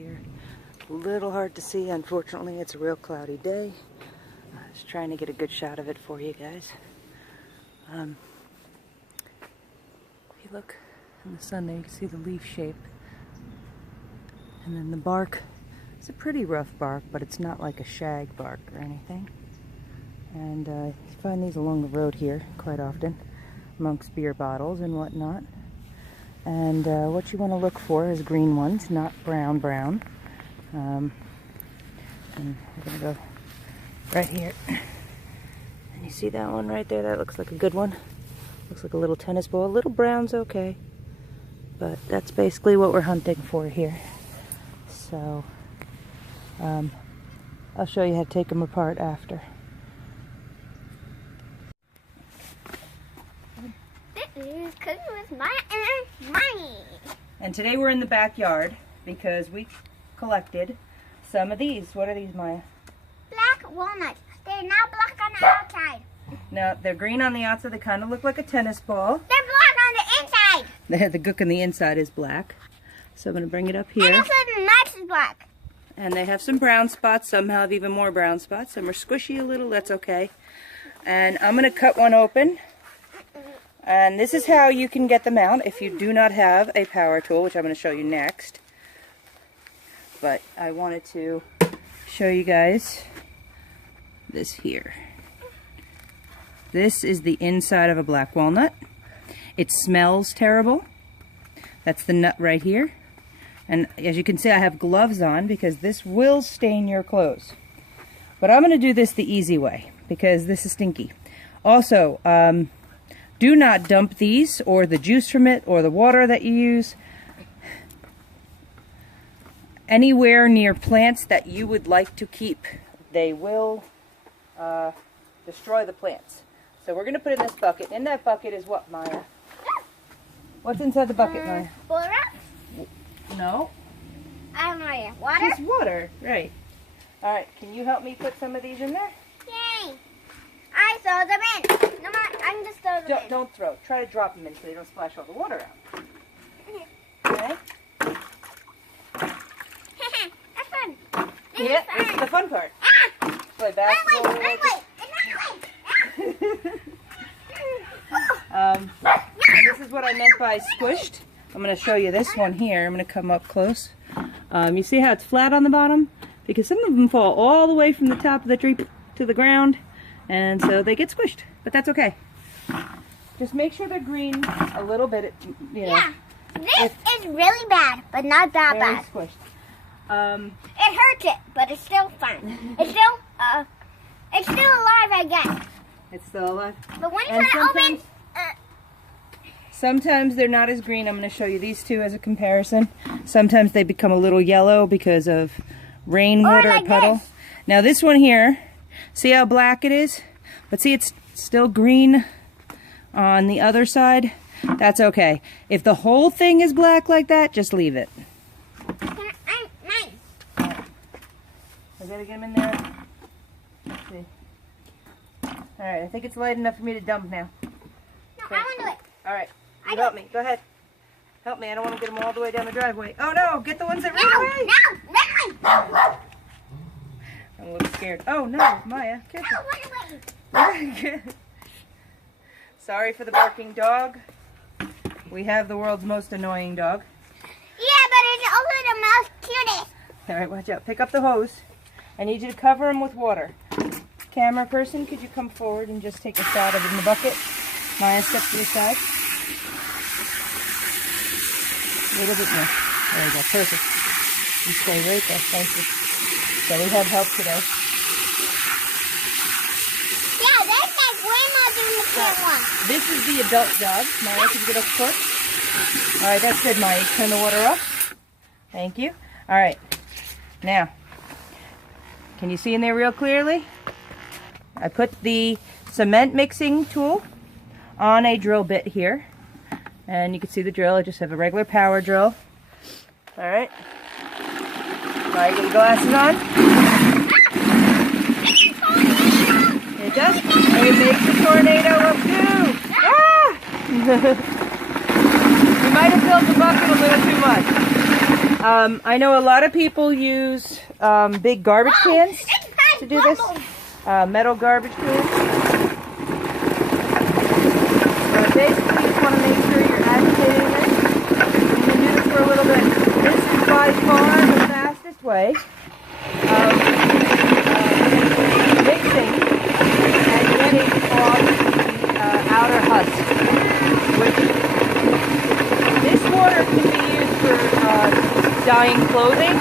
here. A little hard to see, unfortunately. It's a real cloudy day. I was trying to get a good shot of it for you guys. If you look in the sun there, you can see the leaf shape. And then the bark, it's a pretty rough bark, but it's not like a shag bark or anything. And you find these along the road here quite often, amongst beer bottles and whatnot. And what you want to look for is green ones, not brown. And we're going to go right here. And you see that one right there? That looks like a good one. Looks like a little tennis ball. A little brown's okay. But that's basically what we're hunting for here. So, I'll show you how to take them apart after. This is Cooking with Maya and Mommy. And today we're in the backyard because we collected some of these. What are these, Maya? Black walnuts. They're not black on the outside. No, they're green on the outside. They kind of look like a tennis ball. They're black on the inside. The gook on the inside is black. So I'm going to bring it up here. And also the nuts is black. And they have some brown spots. Some have even more brown spots. Some are squishy a little. That's okay. And I'm going to cut one open. And this is how you can get them out if you do not have a power tool, which I'm going to show you next. But I wanted to show you guys this here. This is the inside of a black walnut. It smells terrible. That's the nut right here. And as you can see, I have gloves on because this will stain your clothes. But I'm going to do this the easy way because this is stinky. Also, do not dump these or the juice from it or the water that you use anywhere near plants that you would like to keep. They will destroy the plants. So we're going to put it in this bucket. In that bucket is what, Maya? What's inside the bucket, Maya? Water? No. I don't know. Water? Just water, right. All right, can you help me put some of these in there? Yay. I throw them in. No, I'm just throw them in. Don't throw. Try to drop them in so they don't splash all the water out. Okay? That's fun. Yeah, this is the fun part. Ah! Play basketball. This is what I meant by squished. I'm going to show you this one here. I'm going to come up close. You see how it's flat on the bottom? Because some of them fall all the way from the top of the tree to the ground, and so they get squished. But that's okay. Just make sure they're green a little bit. You know, yeah, this is really bad, but not that very bad. Squished. It hurts it, but it's still fine. It's still alive, I guess. It's still alive. But when you try to open, sometimes they're not as green. I'm going to show you these two as a comparison. Sometimes they become a little yellow because of rainwater or puddle. This. Now this one here, see how black it is? But see, it's still green on the other side. That's okay. If the whole thing is black like that, just leave it. Mine. I gotta get them in there. Let's see. Alright, I think it's light enough for me to dump now. No, I want to do it. Alright, you help me. Go ahead. Help me. I don't want to get them all the way down the driveway. Oh no, get the ones that run away. No. I'm a little scared. Oh no, Maya, careful. Run away. Sorry for the barking dog. We have the world's most annoying dog. Yeah, but it's also the most cutest. Alright, watch out. Pick up the hose. I need you to cover them with water. Camera person, could you come forward and just take a shot of it in the bucket? Maya, step to the side. A little bit more. There you go. Perfect. You stay right there. Thank you. So we have help today. Yeah, that's like grandma doing the plant one. This is the adult dog. Maya, can you get up close? Alright, that's good, Maya. Turn the water off. Thank you. Alright. Now, can you see in there real clearly? I put the cement mixing tool on a drill bit here. And you can see the drill. I just have a regular power drill. Alright. Alright, get your glasses on. It does. It makes a tornado of goo. Ah! You might have filled the bucket a little too much. I know a lot of people use big garbage cans to do this. Metal garbage cans. Basically, you just want to make sure you're agitating this. You can do this for a little bit. This is by far the fastest way of mixing and getting off the outer husk. This water can be used for dyeing clothing.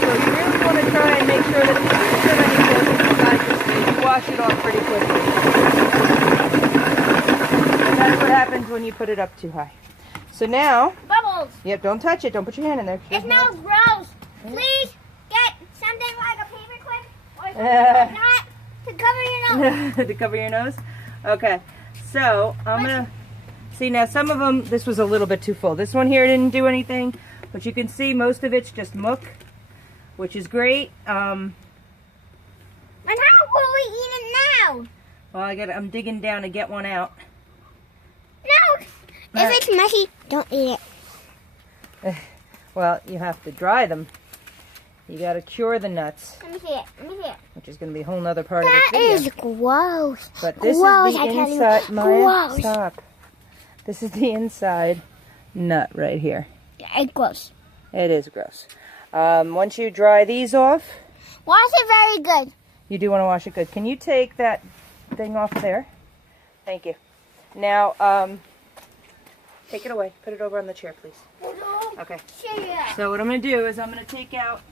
So you really want to try and make sure that if you have any clothing inside your sleeve, you wash it off pretty quickly. That's what happens when you put it up too high. So now... Bubbles! Yep, don't touch it. Don't put your hand in there. It smells gross. Please get something like a paperclip or something like that to cover your nose. To cover your nose? Okay. So, I'm going to... See, now some of them, this was a little bit too full. This one here didn't do anything. But you can see most of it's just muck, which is great. And how will we eat it now? Well, I'm digging down to get one out. No! If it's mushy, don't eat it. Well, you have to dry them. You got to cure the nuts. Let me see it. Let me see it. Which is going to be a whole nother part of this video. That is gross. But this gross, is the I tell inside. you. Maya, Gross. stop. This is the inside nut right here. It's gross. It is gross. Once you dry these off, Wash it very good. you do want to wash it good. Can you take that thing off there? Thank you. Now, take it away. Put it over on the chair, please. Okay. So what I'm going to do is I'm going to take out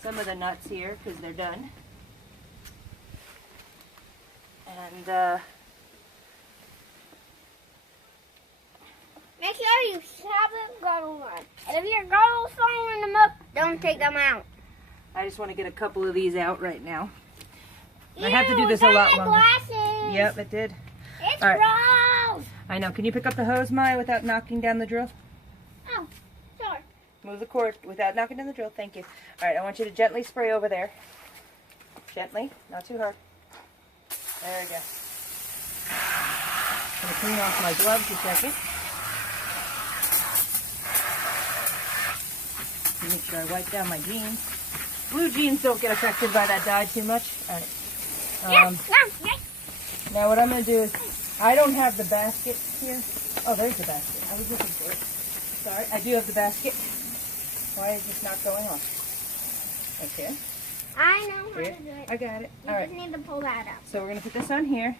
some of the nuts here because they're done. And Make sure you have the goggles on. And if your goggles following them up, don't take them out. I just want to get a couple of these out right now. I have to do this a lot longer. Glasses. Yep, it did. It's All right. gross. I know. Can you pick up the hose, Maya, without knocking down the drill? Oh, sure. Move the cord without knocking down the drill. Thank you. All right, I want you to gently spray over there. Gently, not too hard. There we go. I'm going to clean off my gloves a second. Make sure I wipe down my jeans. Blue jeans don't get affected by that dye too much. All right. Now what I'm going to do is, I don't have the basket here. Oh, there's the basket. I was looking for it. Sorry, I do have the basket. Why is this not going on? Okay. I know how to Here. do it. I got it. You All just right. need to pull that out. So we're going to put this on here.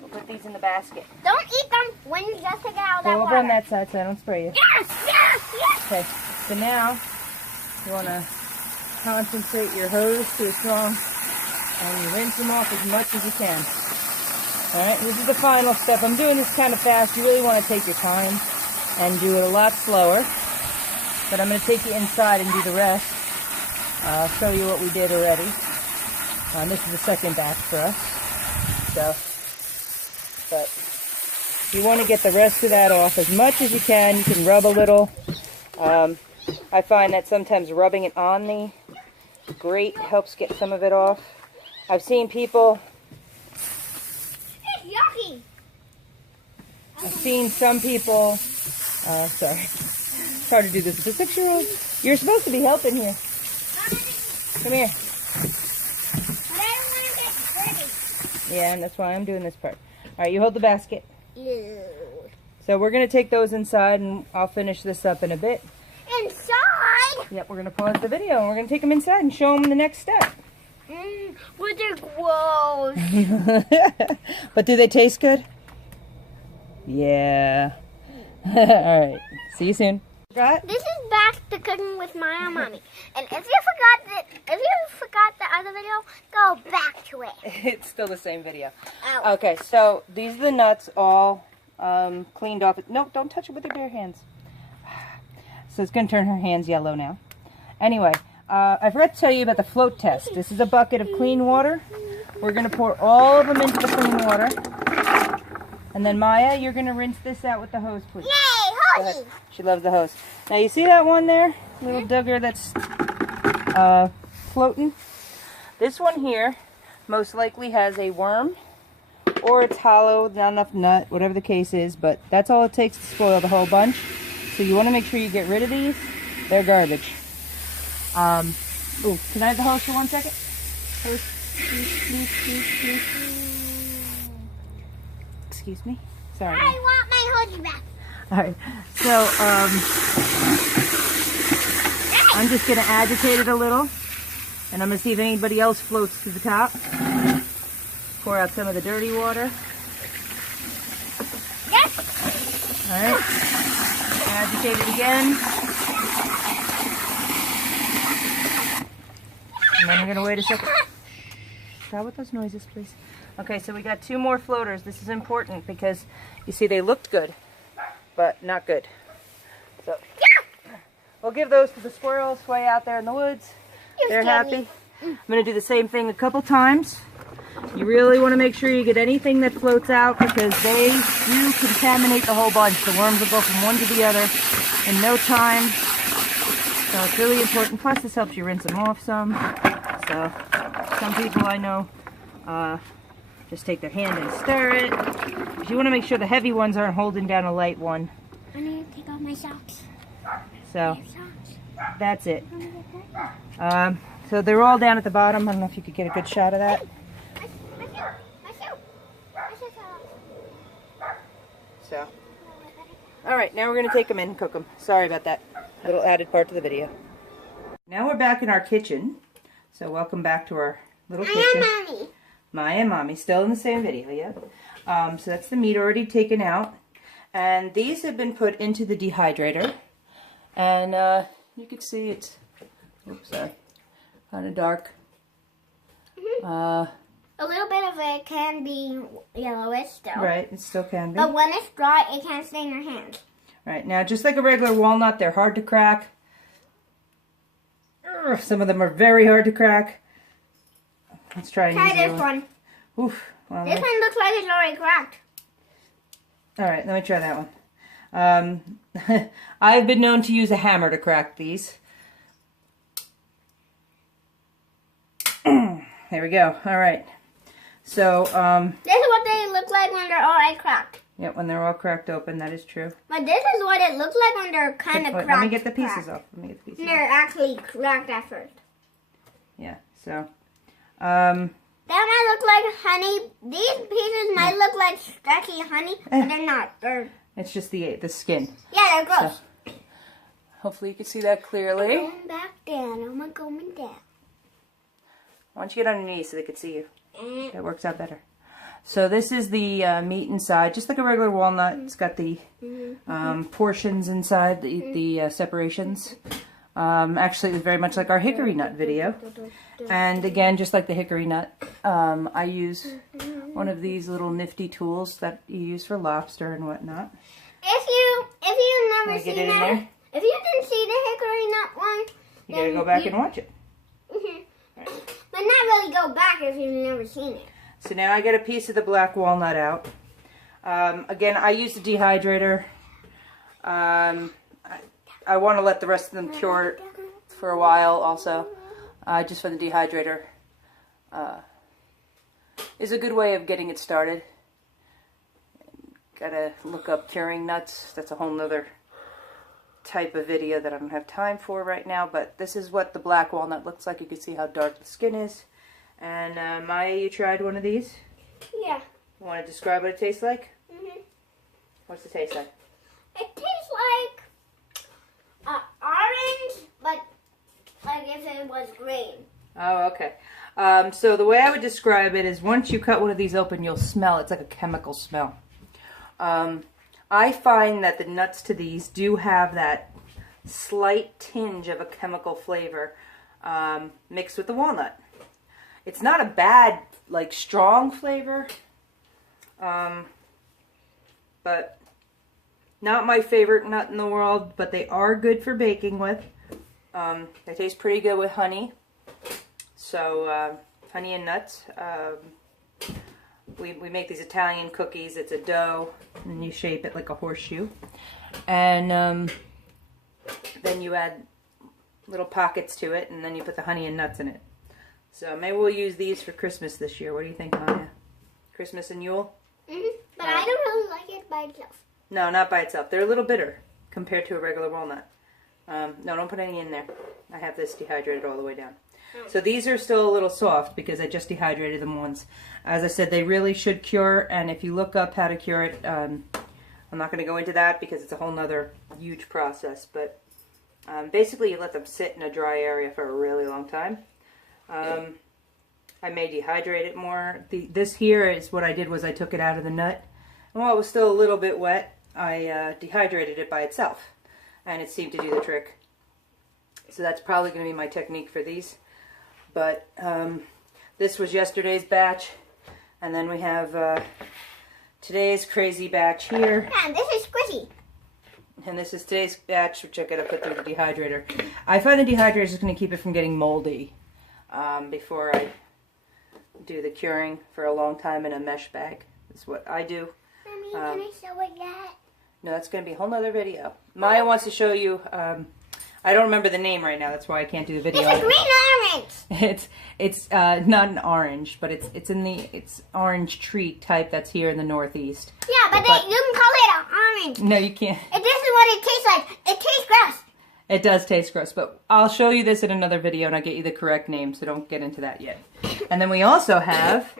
We'll put these in the basket. Don't eat them when you just take it out of that Go over water. on that side so I don't spray you. Yes, yes, yes. Okay. So now, you want to concentrate your hose to a strong, and you rinse them off as much as you can. Alright, this is the final step. I'm doing this kind of fast. You really want to take your time and do it a lot slower. But I'm going to take you inside and do the rest. I'll show you what we did already. This is the second batch for us. So, but you want to get the rest of that off as much as you can. You can rub a little. I find that sometimes rubbing it on the grate helps get some of it off. I've seen people... It's yucky. I've seen some people... sorry. It's hard to do this with a 6-year-old. You're supposed to be helping here. Come here. But I don't want to get dirty. Yeah, and that's why I'm doing this part. Alright, you hold the basket. Ew. So we're going to take those inside, and I'll finish this up in a bit. Inside? Yep, we're going to pause the video, and we're going to take them inside and show them the next step. But they're gross. But do they taste good? Yeah. Alright, see you soon. Got? This is back to cooking with my and mommy. And if you forgot the other video, go back to it. It's still the same video. Ow. Okay, so these are the nuts all cleaned off. Nope, don't touch it with your bare hands. So it's going to turn her hands yellow now. Anyway, I forgot to tell you about the float test. This is a bucket of clean water. We're going to pour all of them into the clean water. And then Maya, you're going to rinse this out with the hose, please. Yay, Go hose! ahead. She loves the hose. Now you see that one there? Little duggar that's floating? This one here most likely has a worm. Or it's hollow, not enough nut, whatever the case is. But that's all it takes to spoil the whole bunch. So you want to make sure you get rid of these. They're garbage. Ooh, can I have the hose for 1 second? Hose, please. Excuse me. Sorry. I want my hose back. All right. So I'm just going to agitate it a little, and I'm going to see if anybody else floats to the top. Pour out some of the dirty water. Yes. All right. Agitate it again. And then we're going to wait a second. Stop with those noises, please. Okay, so we got 2 more floaters. This is important because you see they looked good, but not good. So we'll give those to the squirrels way out there in the woods. They're happy. I'm going to do the same thing a couple times. You really want to make sure you get anything that floats out because they do contaminate the whole bunch. The worms will go from one to the other in no time. So it's really important. Plus this helps you rinse them off some. So some people I know just take their hand and stir it. But you want to make sure the heavy ones aren't holding down a light one. I need to take off my socks. So that's it. So they're all down at the bottom. I don't know if you could get a good shot of that. So, all right, now we're going to take them in and cook them. Sorry about that little added part to the video. Now we're back in our kitchen. So welcome back to our little kitchen. Mommy. Maya and Mommy, still in the same video, yeah. So that's the meat already taken out. And these have been put into the dehydrator. And you can see it's, oops, sorry, kind of dark. A little bit of it can be yellowish still. Right, it still can be. But when it's dry, it can't stay in your hands. Right, now just like a regular walnut, they're hard to crack. Some of them are very hard to crack. Let's try an easier this one. Oof. Well, This one looks like it's already cracked. All right, let me try that one. I've been known to use a hammer to crack these. There we go. All right. So, this is what they look like when they're already cracked. yeah, when they're all cracked open, that is true. But this is what it looks like when they're kind of cracked. Let me get the pieces off. Let me get the pieces And they're actually cracked at first. Yeah, so, That might look like honey. These pieces might look like stretchy honey, but they're not. They're it's just the skin. yeah, they're gross. So, hopefully you can see that clearly. I'm going back down. I'm going down. Why don't you get on your knees so they can see you? That works out better. So this is the meat inside, just like a regular walnut. It's got the portions inside, the separations. Actually, it's very much like our hickory nut video. And again, just like the hickory nut, I use one of these little nifty tools that you use for lobster and whatnot. If you've never seen that, there? if you didn't see the hickory nut one, You gotta go back and watch it. But not really go back if you've never seen it. So now I get a piece of the black walnut out. Again, I use the dehydrator. I want to let the rest of them cure for a while also. Just for the dehydrator is a good way of getting it started. Gotta look up curing nuts. That's a whole nother type of video that I don't have time for right now, but this is what the black walnut looks like. You can see how dark the skin is. And Maya, you tried one of these? Yeah. You want to describe what it tastes like? What's it taste like? It tastes like orange, but like if it was green. Oh, okay. So the way I would describe it is once you cut one of these open, you'll smell. It's like a chemical smell. I find that the nuts to these do have that slight tinge of a chemical flavor mixed with the walnut. It's not a bad, like, strong flavor, but not my favorite nut in the world, but they are good for baking with. They taste pretty good with honey. So, honey and nuts. We make these Italian cookies. It's a dough, and you shape it like a horseshoe. And then you add little pockets to it, and then you put the honey and nuts in it. So maybe we'll use these for Christmas this year. What do you think, Maya? Christmas and Yule? But I don't really like it by itself. No, not by itself. They're a little bitter. compared to a regular walnut. No, don't put any in there. I have this dehydrated all the way down. So these are still a little soft because I just dehydrated them once. As I said, they really should cure, and if you look up how to cure it, I'm not going to go into that because it's a whole nother huge process, but basically you let them sit in a dry area for a really long time. I may dehydrate it more. This here is what I did was I took it out of the nut, and while it was still a little bit wet, I dehydrated it by itself, and it seemed to do the trick. So that's probably going to be my technique for these. But this was yesterday's batch, and then we have today's crazy batch here. And this is squishy. And this is today's batch, which I gotta put through the dehydrator. I find the dehydrator is going to keep it from getting moldy before I do the curing for a long time in a mesh bag. That's what I do. Mommy, can I show it yet? No, that's going to be a whole nother video. Maya wants to show you. I don't remember the name right now. That's why I can't do the video. It's a green orange. It's not an orange, but it's orange tree type that's here in the Northeast. Yeah, but you can call it an orange. No, you can't. This is what it tastes like. It tastes gross. It does taste gross, but I'll show you this in another video and I'll get you the correct name, so don't get into that yet. And then we also have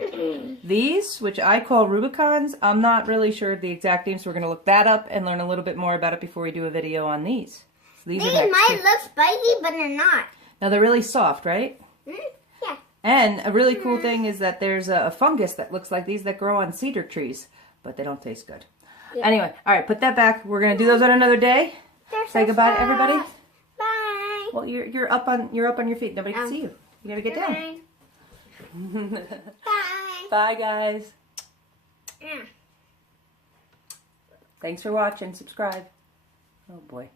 these, which I call Rubicons. I'm not really sure the exact name, so we're going to look that up and learn a little bit more about it before we do a video on these. So these might look spicy, but they're not. Now they're really soft, right? Yeah. And a really cool thing is that there's a fungus that looks like these that grow on cedar trees, but they don't taste good. Yeah. Anyway, all right, put that back. We're going to do those on another day. Say goodbye to everybody. Bye. Well, you're up on your feet. Nobody can see you. You gotta get down. Bye. Bye, guys. Yeah. Thanks for watching. Subscribe. Oh boy.